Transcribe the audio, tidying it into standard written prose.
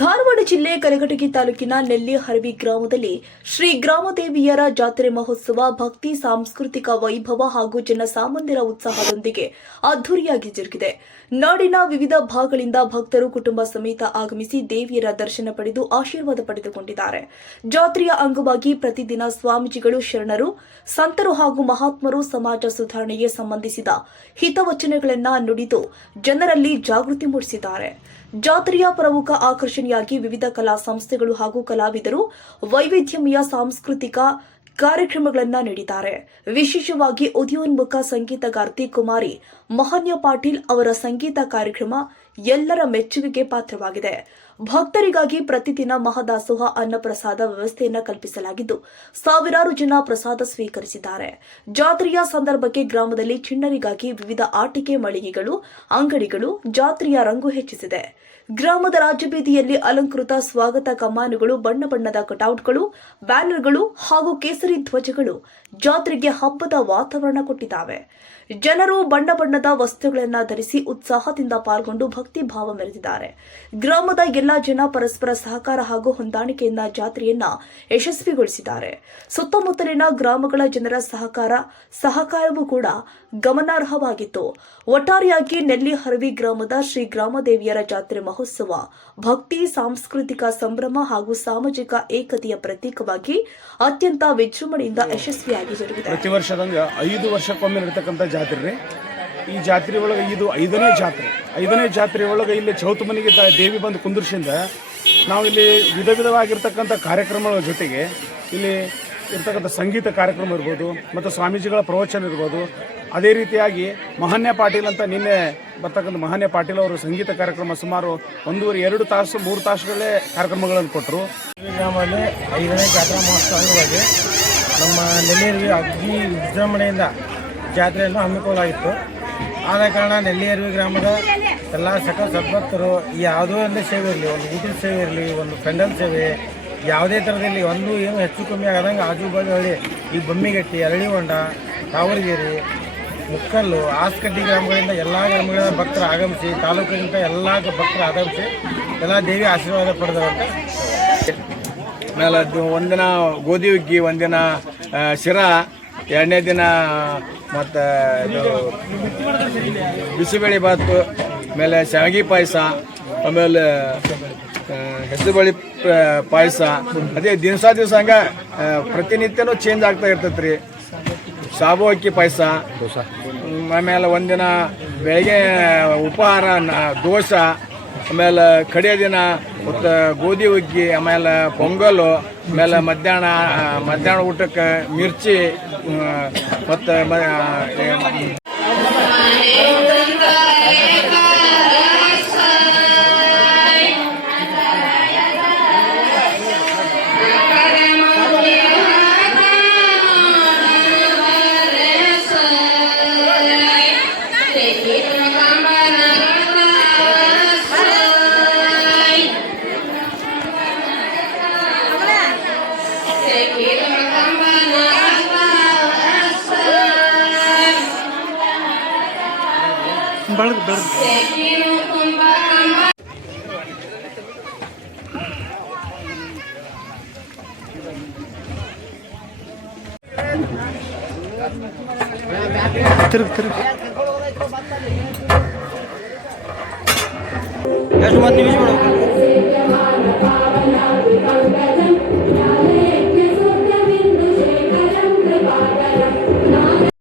ಧಾರವಾಡ ಜಿಲ್ಲೆ ಕಲಘಟಗಿ ತಾಲೂಕಿನ ನೆಲ್ಲಿಹರವಿ ಗ್ರಾಮದಲ್ಲಿ ಶ್ರೀ ಗ್ರಾಮದೇವಿಯರ ಜಾತ್ರೆ ಮಹೋತ್ಸವ ಭಕ್ತಿ ಸಾಂಸ್ಕೃತಿಕ ವೈಭವ ಹಾಗೂ ಜನಸಾಮಾನ್ಯರ ಉತ್ಸಾಹದೊಂದಿಗೆ ಅದ್ದೂರಿಯಾಗಿ ಜರುಗಿದೆ. ನಾಡಿನ ವಿವಿಧ ಭಾಗಗಳಿಂದ ಭಕ್ತರು ಕುಟುಂಬ ಸಮೇತ ಆಗಮಿಸಿ ದೇವಿಯರ ದರ್ಶನ ಪಡೆದು ಆಶೀರ್ವಾದ ಪಡೆದುಕೊಂಡಿದ್ದಾರೆ. ಜಾತ್ರೆಯ ಅಂಗವಾಗಿ ಪ್ರತಿದಿನ ಸ್ವಾಮೀಜಿಗಳು, ಶರಣರು, ಸಂತರು ಹಾಗೂ ಮಹಾತ್ಮರು ಸಮಾಜ ಸುಧಾರಣೆಗೆ ಸಂಬಂಧಿಸಿದ ಹಿತವಚನಗಳನ್ನು ನುಡಿದು ಜನರಲ್ಲಿ ಜಾಗೃತಿ ಮೂಡಿಸಿದ್ದಾರೆ. ಜಾತ್ರೆಯ ಪ್ರಮುಖ ಆಕರ್ಷಣೆಯಾಗಿ ವಿವಿಧ ಕಲಾ ಸಂಸ್ಥೆಗಳು ಹಾಗೂ ಕಲಾವಿದರು ವೈವಿಧ್ಯಮಯ ಸಾಂಸ್ಕೃತಿಕ ಕಾರ್ಯಕ್ರಮಗಳನ್ನು ನೀಡಿದ್ದಾರೆ. ವಿಶೇಷವಾಗಿ ಉದಯೋನ್ಮುಖ ಸಂಗೀತಗಾರ್ತಿ ಕುಮಾರಿ ಮಹಾನ್ಯ ಪಾಟೀಲ್ ಅವರ ಸಂಗೀತ ಕಾರ್ಯಕ್ರಮ ಎಲ್ಲರ ಮೆಚ್ಚುಗೆಗೆ ಪಾತ್ರವಾಗಿದೆ. ಭಕ್ತರಿಗಾಗಿ ಪ್ರತಿದಿನ ಮಹಾದಾಸೋಹ ಅನ್ನಪ್ರಸಾದ ವ್ಯವಸ್ಥೆಯನ್ನು ಕಲ್ಪಿಸಲಾಗಿದ್ದು ಸಾವಿರಾರು ಜನ ಪ್ರಸಾದ ಸ್ವೀಕರಿಸಿದ್ದಾರೆ. ಜಾತ್ರೆಯ ಸಂದರ್ಭಕ್ಕೆ ಗ್ರಾಮದಲ್ಲಿ ಚಿಣ್ಣರಿಗಾಗಿ ವಿವಿಧ ಆಟಿಕೆ ಮಳಿಗೆಗಳು, ಅಂಗಡಿಗಳು ಜಾತ್ರೆಯ ರಂಗು ಹೆಚ್ಚಿಸಿದೆ. ಗ್ರಾಮದ ರಾಜಬೀದಿಯಲ್ಲಿ ಅಲಂಕೃತ ಸ್ವಾಗತ ಕಮಾನುಗಳು, ಬಣ್ಣ ಬಣ್ಣದ ಕಟೌಟ್ಗಳು, ಬ್ಯಾನರ್ಗಳು ಹಾಗೂ ಕೇಸರಿ ಧ್ವಜಗಳು ಜಾತ್ರೆಗೆ ಹಬ್ಬದ ವಾತಾವರಣ ಕೊಟ್ಟಿದ್ದಾವೆ. ಜನರು ಬಣ್ಣ ಬಣ್ಣದ ವಸ್ತ್ರಗಳನ್ನು ಧರಿಸಿ ಉತ್ಸಾಹದಿಂದ ಪಾಲ್ಗೊಂಡು ಭಕ್ತಿ ಭಾವ ಮೆರೆದಿದ್ದಾರೆ. ಗ್ರಾಮದ ಎಲ್ಲಾ ಜನ ಪರಸ್ಪರ ಸಹಕಾರ ಹಾಗೂ ಹೊಂದಾಣಿಕೆಯಿಂದ ಜಾತ್ರೆಯನ್ನ ಯಶಸ್ವಿಗೊಳಿಸಿದ್ದಾರೆ. ಸುತ್ತಮುತ್ತಲಿನ ಗ್ರಾಮಗಳ ಜನರ ಸಹಕಾರವೂ ಕೂಡ ಗಮನಾರ್ಹವಾಗಿತ್ತು. ಒಟ್ಟಾರೆಯಾಗಿ ನೆಲ್ಲಿಹರವಿ ಗ್ರಾಮದ ಶ್ರೀ ಗ್ರಾಮದೇವಿಯರ ಜಾತ್ರೆ ಮಹೋತ್ಸವ ಭಕ್ತಿ, ಸಾಂಸ್ಕೃತಿಕ ಸಂಭ್ರಮ ಹಾಗೂ ಸಾಮಾಜಿಕ ಏಕತೆಯ ಪ್ರತೀಕವಾಗಿ ಅತ್ಯಂತ ವಿಜೃಂಭಣೆಯಿಂದ ಯಶಸ್ವಿಯಾಗಿ ಜರುಗಿದೆ. ಪ್ರತಿ ವರ್ಷದಂಗ 5 ವರ್ಷಕ್ಕೊಮ್ಮೆ ನಡೀತಕ್ಕಂಥ ಜಾತ್ರೆ. ಈ ಜಾತ್ರೆ ಒಳಗೆ ಇದು 5ನೇ ಜಾತ್ರೆ ಒಳಗೆ ಇಲ್ಲಿ ಚೌತ ಮನೆಗೆ ದೇವಿ ಬಂದು ಕುಂದರ್ಸಿಂದ ನಾವು ಇಲ್ಲಿ ವಿಧವಾಗಿರ್ತಕ್ಕಂಥ ಕಾರ್ಯಕ್ರಮಗಳ ಜೊತೆಗೆ ಇಲ್ಲಿ ಇರ್ತಕ್ಕಂಥ ಸಂಗೀತ ಕಾರ್ಯಕ್ರಮ ಇರ್ಬೋದು ಮತ್ತು ಸ್ವಾಮೀಜಿಗಳ ಪ್ರವಚನ ಇರ್ಬೋದು. ಅದೇ ರೀತಿಯಾಗಿ ಮಹಾನ್ಯ ಪಾಟೀಲ್ ಅಂತ ನಿನ್ನೆ ಬರ್ತಕ್ಕಂಥ ಮಹಾನ್ಯ ಪಾಟೀಲ್ ಅವರು ಸಂಗೀತ ಕಾರ್ಯಕ್ರಮ ಸುಮಾರು 1.5 ತಾಸು 3 ತಾಸುಗಳೇ ಕಾರ್ಯಕ್ರಮಗಳನ್ನು ಕೊಟ್ಟರು. ಈ ಗ್ರಾಮದಲ್ಲಿ 5ನೇ ಜಾತ್ರಾ ಮಹೋತ್ಸವ ಅಂಗವಾಗಿ ನಮ್ಮ ನೆಲ್ಲಿಹರವಿ ಅಗ್ಗಿ ವಿಜೃಂಭಣೆಯಿಂದ ಜಾತ್ರೆಯನ್ನು ಹಮ್ಮಿಕೊಳ್ಳಲಾಗಿತ್ತು. ಆದ ಕಾರಣ ನೆಲ್ಲಿಹರವಿ ಗ್ರಾಮದ ಎಲ್ಲ ಸಕಲ ಸದ್ಭಕ್ತರು ಯಾವುದೋ ಒಂದು ಸೇವೆ ಇರಲಿ, ಒಂದು ಊಟದ ಸೇವೆ ಇರಲಿ, ಒಂದು ಪೆಂಡಲ್ ಸೇವೆ, ಯಾವುದೇ ಥರದಲ್ಲಿ ಒಂದು ಏನು ಹೆಚ್ಚು ಕಮ್ಮಿ ಆಗದಂಗೆ ಆಜು ಬಾಜು ಹಳ್ಳಿ ಈ ಬೊಮ್ಮಿಗಟ್ಟಿ, ಅರಳಿಹೊಂಡ, ತಾವರಗೇರಿ, ಮುಕ್ಕಲ್ಲು, ಆಸ್ಕಡ್ಡಿ ಗ್ರಾಮಗಳಿಂದ ಎಲ್ಲ ಗ್ರಾಮಗಳ ಭಕ್ತರು ಆಗಮಿಸಿ, ತಾಲೂಕಿನಿಂದ ಎಲ್ಲ ಭಕ್ತರು ಆಗಮಿಸಿ ಎಲ್ಲ ದೇವಿ ಆಶೀರ್ವಾದ ಪಡೆದಂತೆ. ಆಮೇಲೆ ಒಂದಿನ ಗೋಧಿ ಹುಗ್ಗಿ, ಒಂದಿನ ಶಿರಾ, 2ನೇ ದಿನ ಮತ್ತು ಬಿಸಿಬೇಳೆ ಭಾತು, ಆಮೇಲೆ ಶಾವಿಗೆ ಪಾಯಸ, ಆಮೇಲೆ ಹೆಸರುಬೇಳೆ ಪಾಯಸ. ಅದೇ ದಿವಸ ಹಂಗೆ ಪ್ರತಿನಿತ್ಯನೂ ಚೇಂಜ್ ಆಗ್ತಾ ಇರ್ತೈತೆ ರೀ. ಸಾಬು ಅಕ್ಕಿ ಪಾಯಸ, ಆಮೇಲೆ ಒಂದಿನ ಬೆಳಗ್ಗೆ ಉಪಹಾರ ದೋಸೆ, ಆಮೇಲೆ ಕಡೆಯ ದಿನ ಮತ್ತು ಗೋಧಿ ಹುಗ್ಗಿ, ಆಮೇಲೆ ಪೊಂಗಲ್ಲು, ಆಮೇಲೆ ಮಧ್ಯಾಹ್ನ ಊಟಕ್ಕೆ ಮಿರ್ಚಿ ಮತ್ತು ಎಷ್ಟು ಮತ್ತೆ ನಿಮಿಷ